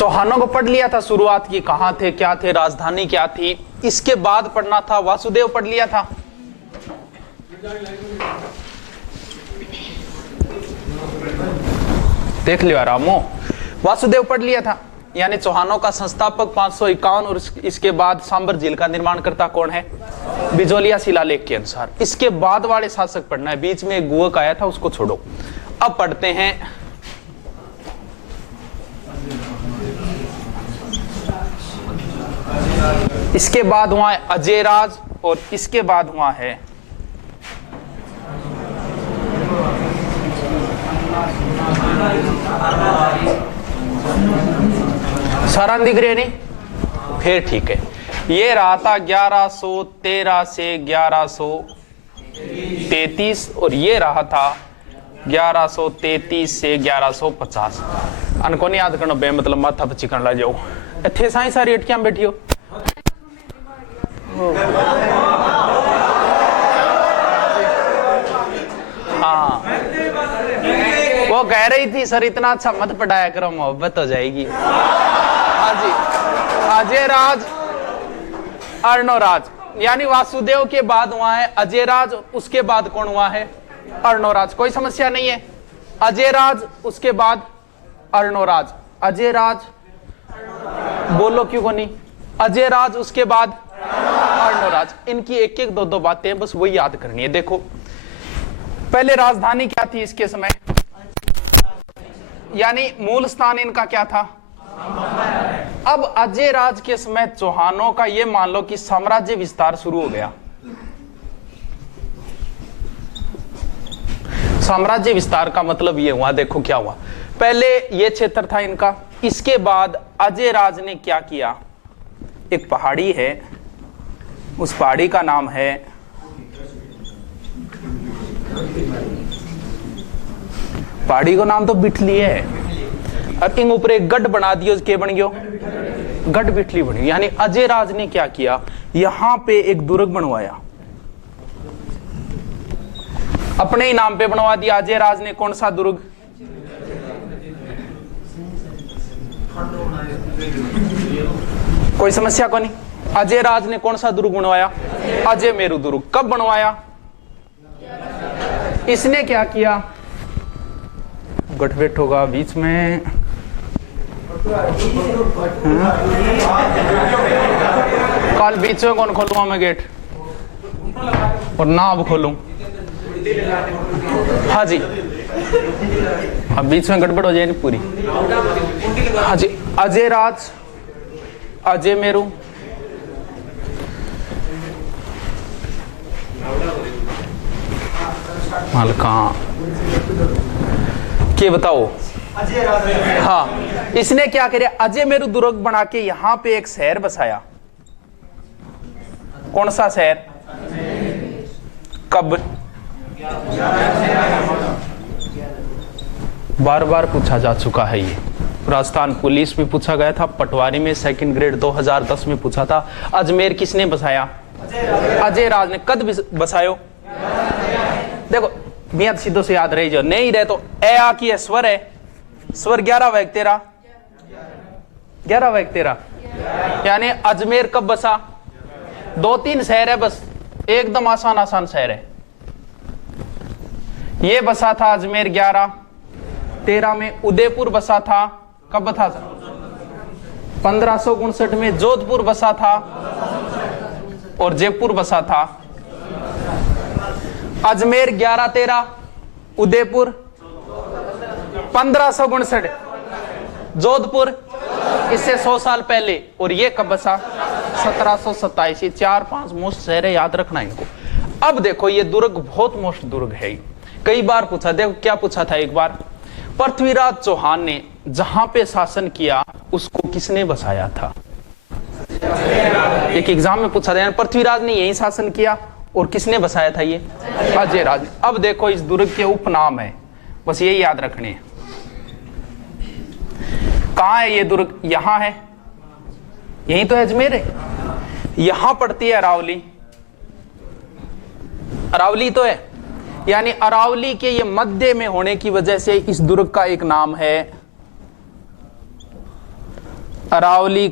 चौहानों को पढ़ लिया था, शुरुआत की कहां थे, क्या थे, राजधानी क्या थी। इसके बाद पढ़ना था वासुदेव, पढ़ लिया था। देख लिया रामो, वासुदेव पढ़ लिया था। यानी चौहानों का संस्थापक 551 और इसके बाद सांबर झील का निर्माण करता कौन है? बिजोलिया शिलालेख के अनुसार। इसके बाद वाले शासक पढ़ना है, बीच में एक गुहक आया था उसको छोड़ो। अब पढ़ते हैं इसके बाद हुआ है अजयराज और इसके बाद हुआ है सारंदिग्रेनी। फिर ठीक है, ये रहा था 1113 से 1133 और ये रहा था 1133 से 1150। अनको नहीं याद करना बे, मतलब माथा पची कर ला जाओ। इतने सारी सारी अटकियां बैठी हो। हाँ, वो कह रही थी सर इतना अच्छा मत पढ़ाया करो, मोहब्बत हो जाएगी। हाँ जी, अजयराज अर्णोराज, यानी वासुदेव के बाद हुआ है अजयराज, उसके बाद कौन हुआ है? अर्णोराज। कोई समस्या नहीं है। अजयराज उसके बाद अर्णोराज, अजयराज बोलो क्यों को नहीं? अजयराज उसके बाद अर्णोराज। इनकी एक एक दो दो बातें बस वही याद करनी है। देखो पहले राजधानी क्या थी इसके समय, यानी मूल स्थान इनका क्या था? अब अजयराज के समय चौहानों का ये मान लो कि साम्राज्य विस्तार शुरू हो गया। साम्राज्य विस्तार का मतलब ये हुआ, देखो क्या हुआ। पहले ये क्षेत्र था इनका, इसके बाद अजयराज ने क्या किया? एक पहाड़ी है, उस पहाड़ी का नाम है पहाड़ी को नाम तो बिठली है, और इन ऊपर एक गढ़ बना दियो, के बन गयो? गढ़ बिठली बनी। यानी अजयराज ने क्या किया? यहां पे एक दुर्ग बनवाया, अपने ही नाम पे बनवा दिया। अजयराज ने कौन सा दुर्ग? कोई समस्या को नहीं। अजयराज ने कौन सा दुर्ग बनवाया? अजय मेरु दुर्ग। कब बनवाया? इसने क्या किया? गठबेट होगा बीच में। कल बीच में कौन खोलूंगा मैं गेट, और ना अब खोलूं? हाँ जी, अब बीच में गड़बड़ हो जाएगी पूरी। हाँ जी, अजयराज, अजय मेरु, हल्का के बताओ। हाँ, इसने क्या किया? अजय मेरु दुर्ग बना के यहां पे एक शहर बसाया। कौन सा शहर? कब? बार बार पूछा जा चुका है ये। राजस्थान पुलिस में पूछा गया था, पटवारी में सेकंड ग्रेड 2010 में पूछा था। अजमेर किसने बसाया? अजयराज ने। कद बसायो? देखो मियां सीधो से याद रही, जो नहीं रहे तो ए आ की है, स्वर है, स्वर 11 वेग 13, 11 वेग 13। यानी अजमेर कब बसा? 2-3 शहर है बस, एकदम आसान आसान शहर है। ये बसा था अजमेर 1113 में। उदयपुर बसा था, कब बसा था? 1559 में। जोधपुर बसा था और जयपुर बसा था। अजमेर 1113, उदयपुर 1559, जोधपुर इससे 100 साल पहले, और ये कब बसा? 1727। 4-5 मोस्ट शहर है, याद रखना इनको। अब देखो ये दुर्ग बहुत मोस्ट दुर्ग है, कई बार पूछा। देखो क्या पूछा था एक बार, पृथ्वीराज चौहान ने जहां पे शासन किया उसको किसने बसाया था? एक एग्जाम में पूछा था, पृथ्वीराज ने यही शासन किया और किसने बसाया था? ये अजयराज। अब देखो इस दुर्ग के उपनाम है, बस यही याद रखने हैं। कहां है ये दुर्ग? यहां है, यही तो अजमेर है। यहां पड़ती है अरावली, अरावली तो है, यानी अरावली के ये मध्य में होने की वजह से इस दुर्ग का एक नाम है अरावली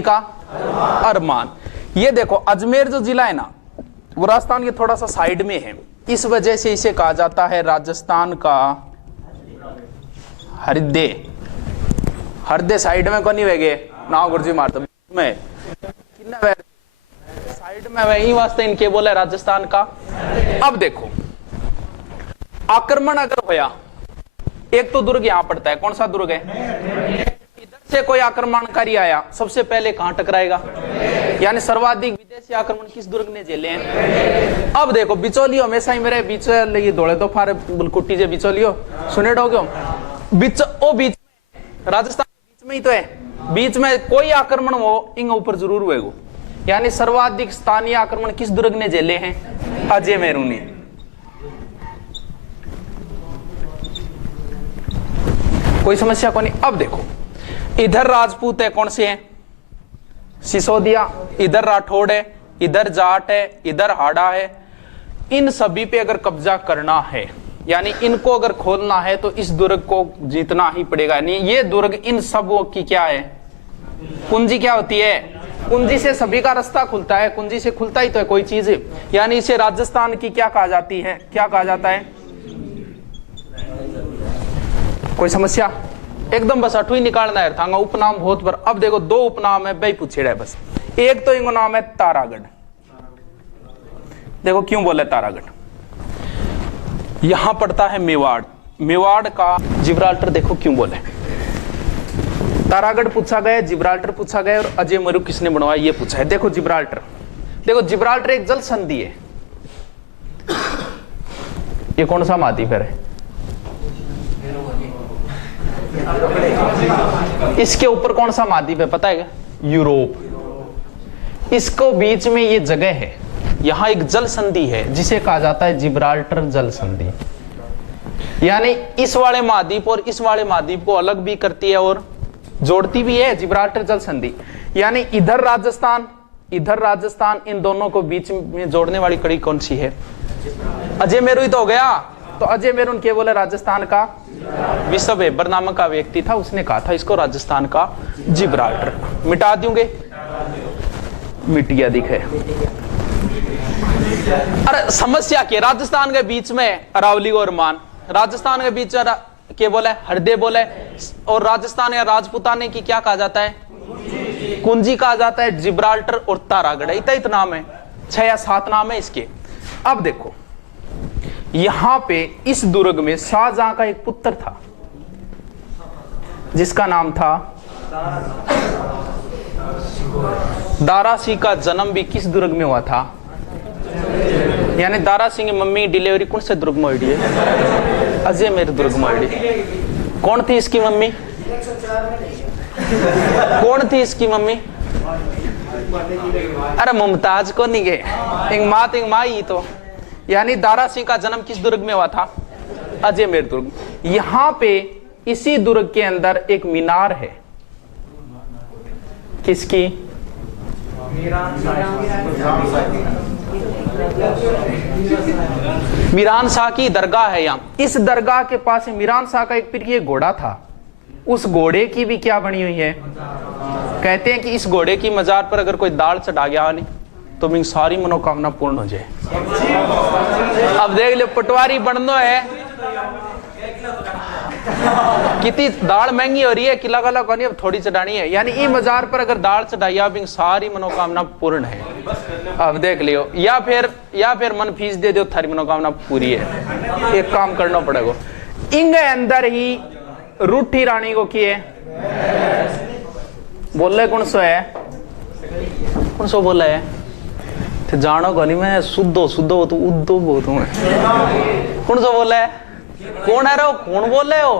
का अरमान। ये देखो अजमेर जो जिला है ना वो राजस्थान के थोड़ा सा साइड में है, इस वजह से इसे कहा जाता है राजस्थान का हृदय। हृदय साइड में कौन वेगे ना गुरुजी मारते में साइड में वही वास्ते इनके बोले राजस्थान का। अब देखो आक्रमण अगर होया, एक तो दुर्ग यहां पड़ता है, कौन सा दुर्ग है, इधर से कोई आक्रमणकारी आया सबसे पहले कहां टकराएगा, यानी सर्वाधिक विदेशी आक्रमण किस दुर्ग ने झेले हैं। अब देखो बिचौलियो हमेशा ही मेरे बीच ये दौड़े तो फारे कुट्टी जे बिचौलियो सुने डोगे बीच में राजस्थान बीच में ही तो है, बीच में कोई आक्रमण हो इंग ऊपर जरूर हुएगा, यानी सर्वाधिक स्थानीय आक्रमण किस दुर्ग ने झेले हैं, अजमेर ने। कोई समस्या को नहीं। अब देखो इधर राजपूत है, कौन से हैं, सिसोदिया, इधर राठौड़ है, इधर जाट है, इधर हाड़ा है। इन सभी पे अगर कब्जा करना है यानी इनको अगर खोलना है तो इस दुर्ग को जीतना ही पड़ेगा। नहीं ये दुर्ग इन सब की क्या है, कुंजी क्या होती है, कुंजी से सभी का रास्ता खुलता है, कुंजी से खुलता ही तो है कोई चीज, यानी इसे राजस्थान की क्या कहा जाती है, क्या कहा जाता है। कोई समस्या एकदम बस अठू ही निकालना है थांगा उपनाम बहुत पर। अब देखो दो उपनाम है भाई पूछेड़ा है बस, एक तो इनको नाम है तारागढ़। देखो क्यों बोले तारागढ़, यहां पड़ता है मेवाड़, मेवाड़ का जिब्राल्टर। देखो क्यों बोले तारागढ़ पूछा गया, जिब्राल्टर पूछा गया और अजय मरु किसने बनवाया ये पूछा है। देखो जिब्राल्टर, देखो जिब्राल्टर एक जल संधि है, ये कौन सा महाद्वीप है, इसके ऊपर कौन सा महाद्वीप है पता है क्या, यूरोप। इसको बीच में ये जगह है, यहां एक जल संधि है जिसे कहा जाता है जिब्राल्टर जल संधि, यानी इस वाले महाद्वीप और इस वाले महाद्वीप को अलग भी करती है और जोड़ती भी है जिब्राल्टर जल संधि। यानी इधर राजस्थान इधर राजस्थान, इन दोनों को बीच में जोड़ने वाली कड़ी कौन सी है, अजय मेरू ही तो हो गया। तो अजय मेरून के बोले राजस्थान का, विश्व हेबर नामक का व्यक्ति था, उसने कहा था इसको राजस्थान का जिब्राल्टर। मिटा दूंगे, मिट गया दिखे। अरे समस्या क्या, राजस्थान के बीच में अरावली और मान, राजस्थान के बीच के बोले हृदय बोले, और राजस्थान या राजपूताने की क्या कहा जाता है, कुंजी कहा जाता है, जिब्राल्टर और तारागढ़। इतना नाम है, 6 या 7 नाम है इसके। अब देखो यहां पे इस दुर्ग में शाहजहां का एक पुत्र था जिसका नाम था दारा सिंह। का जन्म भी किस दुर्ग में हुआ था, यानी दारा सिंह की मम्मी डिलीवरी कौन से दुर्ग में हुई है, अजमेर दुर्ग में हुई। कौन थी इसकी मम्मी, कौन थी इसकी मम्मी, अरे मुमताज को नहीं गए, एक माँ ही तो। यानी दारा सिंह का जन्म किस दुर्ग में हुआ था, अजमेर दुर्ग। यहां पे इसी दुर्ग के अंदर एक मीनार है, किसकी, मीरान शाह की दरगाह है। यहाँ इस दरगाह के पास मीरान शाह का एक प्रिय घोड़ा था, उस घोड़े की भी क्या बनी हुई है, कहते हैं कि इस घोड़े की मजार पर अगर कोई दाल चढ़ा गया नहीं तो मेरी सारी मनोकामना पूर्ण हो जाए। अब देख लो पटवारी बनना है, कितनी दाल महंगी हो रही है, किला कला को नहीं अब थोड़ी चढ़ानी है, यानी ये मजार पर अगर दाल चढ़ाई अब सारी मनोकामना पूर्ण है। अब देख लियो, या फिर मन फीस दे दो, थारी मनोकामना पूरी है। एक काम करना पड़ेगा, इंग अंदर ही रूठी रानी को किए बोले कौन सो है, कौन सो बोला है तो जानो को नहीं, मैं शुद्धो तो उद्धो बहुत हूं। कौन सो बोला है, कौन है रो, कौन बोल रहे हो।